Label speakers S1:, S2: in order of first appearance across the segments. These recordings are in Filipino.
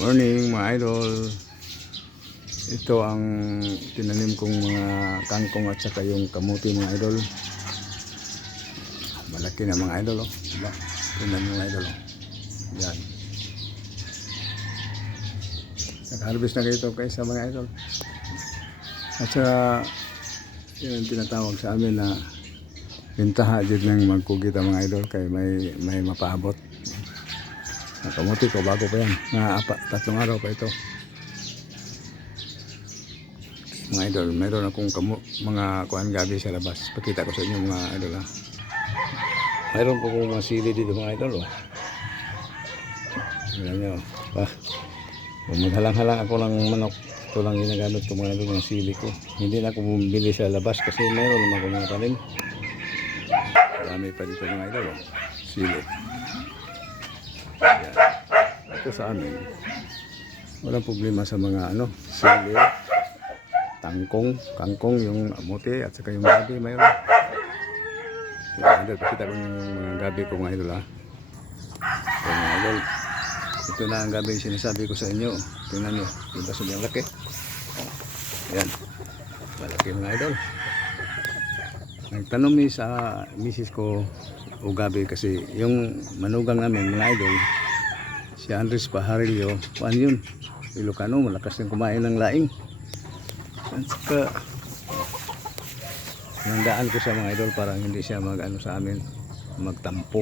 S1: Morning mga idol. Ito ang tinanim kong mga kangkong at saka yung kamuti mga idol. Malaki na mga idol oh. Diba? Tingnan mga idol oh. Yan. Nag-harvest na kayo ito guys sa mga idol. At saka yun ang tinatawag sa amin na bintaha dyan ng magkugit ang mga idol kay may may mapaabot. Nakamuti ko bago pa yan. Mga apa, tatlong araw pa ito. Mga idol, mayroon akong kamu, mga kuan gabi sa labas. Pakita ko sa inyo mga idol ha. Mayroon po kong mga dito mga idol oh. Tingnan nyo. Ah, maghalang-halang ako ng manok. Ito lang ginagamit ko mga idol ng sili ko. Hindi na ako bumili sa labas kasi mayroon naman ako mga tanim. Marami pa dito mga idol oh. Sili. Yan. Ito sa amin, walang problema sa mga ano, sili, tangkong, kangkong, yung amote at saka yung gabi mayroon. Yan, idol, pakita ko yung mga gabi ko mga idol ha. Yan mga idol. Ito na ang gabi yung sinasabi ko sa inyo. Tingnan nyo, yung baso niyang laki. Yan, malaki mga idol. Nagtanong mi sa misis ko o gabi kasi yung manugang namin mga idol si Andres Pajarillo kuan yun? Ilocano malakas yung kumain ng laing. At saka nandaan ko sa mga idol para hindi siya mag ano sa amin magtampo.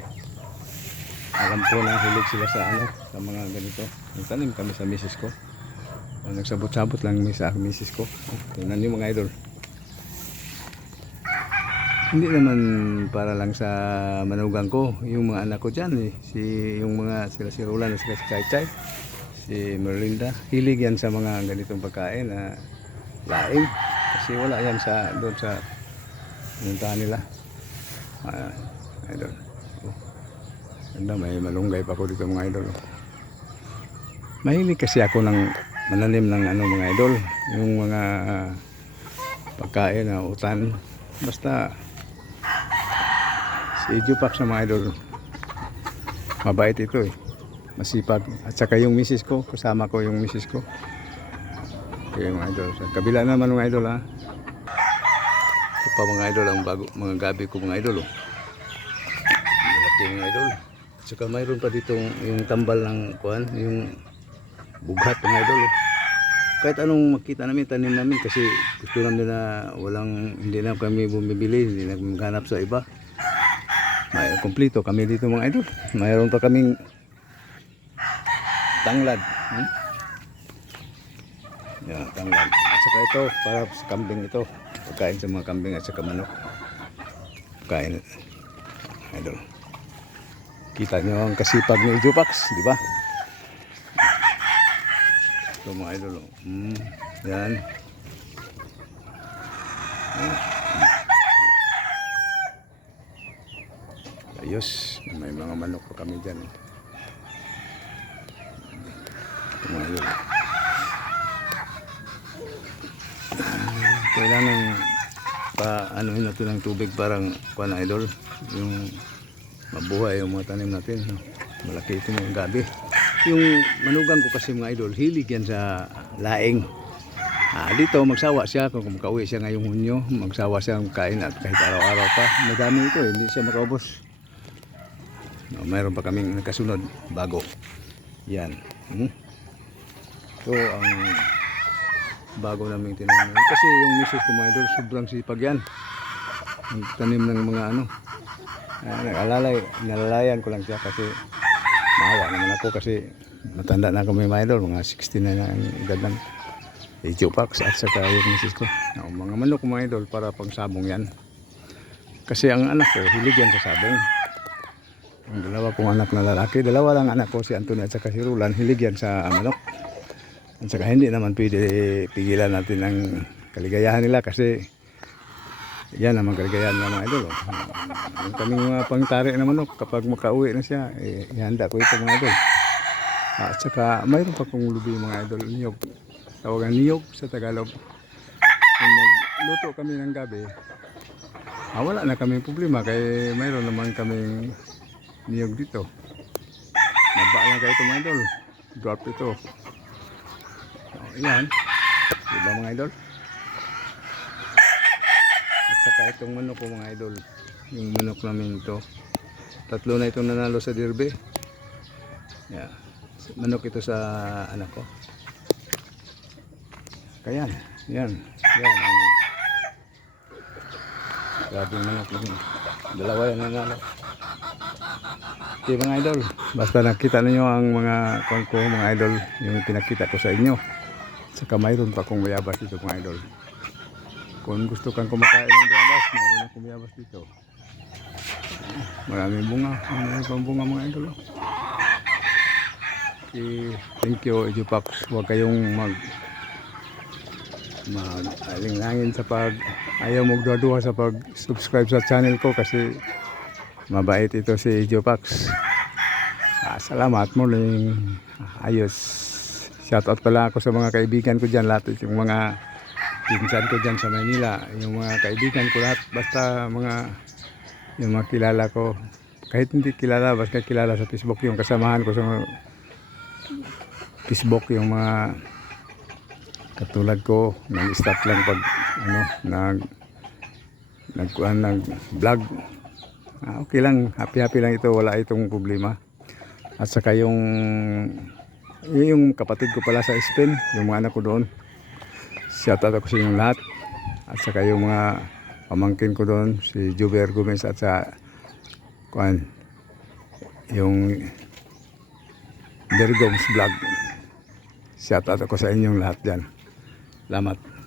S1: Alam ko na hilig sila sa ano sa mga ganito. Nagtanim kami sa misis ko. Nagsabot-sabot lang mi sa misis ko. Tingnan niyo mga idol hindi naman para lang sa manugang ko. Yung mga anak ko dyan eh. si yung mga sila si Roland sila si Chay Chay. Si Merlinda. Hilig yan sa mga ganitong pagkain na laing. Kasi wala yan sa doon sa pinuntahan nila. Ah, idol. Oh. ganda may malunggay pa ako dito mga idol. Oh. mahilig kasi ako ng mananim ng ano mga idol. Yung mga pagkain na utan. Basta si Jupak sa mga idol. Mabait ito eh. Masipag. At saka yung misis ko kasama ko yung misis ko. Kaya mga idol. Sa kabila naman mga idol ha. Ito pa mga idol ang bago, mga gabi ko mga idol oh. malaki mga idol. At saka mayroon pa dito yung tambal ng kuhan yung bughat mga idol oh. kahit anong makita namin tanim namin kasi gusto namin na walang hindi na kami bumibili hindi na kami sa iba may kompleto kami dito mga idol. Mayroon pa kaming tanglad. Hmm? Yan, tanglad. At saka ito, para sa kambing ito. Pagkain sa mga kambing at saka manok. Pagkain. Idol. Kita nyo ang kasipag ni Jupax, di ba? Ito mga idol. oh. Hmm, yan. Ayos, may mga manok pa kami dyan. Yun. Kailangan pa ano natin ng tubig parang kuan idol yung mabuhay yung mga tanim natin no? malaki ito yung gabi yung manugang ko kasi mga idol hilig yan sa laing Ah, dito magsawa siya kung makauwi siya ngayong Hunyo, magsawa siya ng kain at kahit araw-araw pa. Madami ito, eh, hindi siya makaubos. No, mayroon pa kaming nakasunod bago. Yan. Hmm. Ito ang bago naming tinanim. Kasi yung misis ko mga sobrang sipag yan. Nagtanim ng mga ano. Ah, nag-alalay, nalalayan ko lang siya kasi maawa naman ako kasi matanda na kami mga idol, mga 60 na ang edad ng Ijupax at saka yung misis ko. No, mga manok mga idol para pang sabong yan. Kasi ang anak ko, hilig yan sa sabong. Ang dalawa kong anak na lalaki, dalawa lang anak ko, si Antonio at saka si Rulan, hilig yan sa manok. At saka hindi naman pwede pigilan natin ang kaligayahan nila kasi yan naman kaligayahan ng mga idol. Oh. Ang kaming mga pangtari na manok, kapag makauwi na siya, eh, ihanda ko ito mga idol. At saka mayroon pa kong lubi mga idol, niyog. Tawagan niyog sa Tagalog. Kung magluto kami ng gabi, ah, wala na kami problema kay mayroon naman kaming niyog dito. Maba lang kayo ito mga idol. Dwarf ito. Oh, yan. Diba mga idol? At saka itong manok ko mga idol. Yung manok namin ito. Tatlo na itong nanalo sa derby. Yeah. Manok ito sa anak ko. Kaya yan. Yan. Grabe manok namin. Dalawa yan nanalo. Okay mga idol. Basta nakita ninyo ang mga kung ko mga idol. Yung pinakita ko sa inyo. Saka mayroon pa akong bayabas dito mga idol. Kung gusto kang kumakain ng bayabas, mayroon akong bayabas dito. Maraming bunga. Maraming pang bunga mga idol. Okay. Thank you, Ejupax. Huwag kayong mag mag-alinglangin sa pag ayaw magduwa sa pag-subscribe sa channel ko kasi mabait ito si Ejupax. Ah, salamat muling ayos. Shoutout pala ako sa mga kaibigan ko dyan, lahat yung mga pinsan ko dyan sa Manila, yung mga kaibigan ko lahat, basta mga yung mga kilala ko, kahit hindi kilala, basta kilala sa Facebook, yung kasamahan ko sa Facebook, yung mga katulad ko, nag-stop lang pag, ano, nag, nag, nag vlog. Ah, okay lang, happy-happy lang ito, wala itong problema. At saka yung yun yung kapatid ko pala sa Spain, yung mga anak ko doon. Shoutout ako sa inyong lahat. At saka yung mga pamangkin ko doon, si Juber Gomez at sa kuan, yung Dergoms Vlog. Shoutout ako sa inyong lahat dyan. Salamat.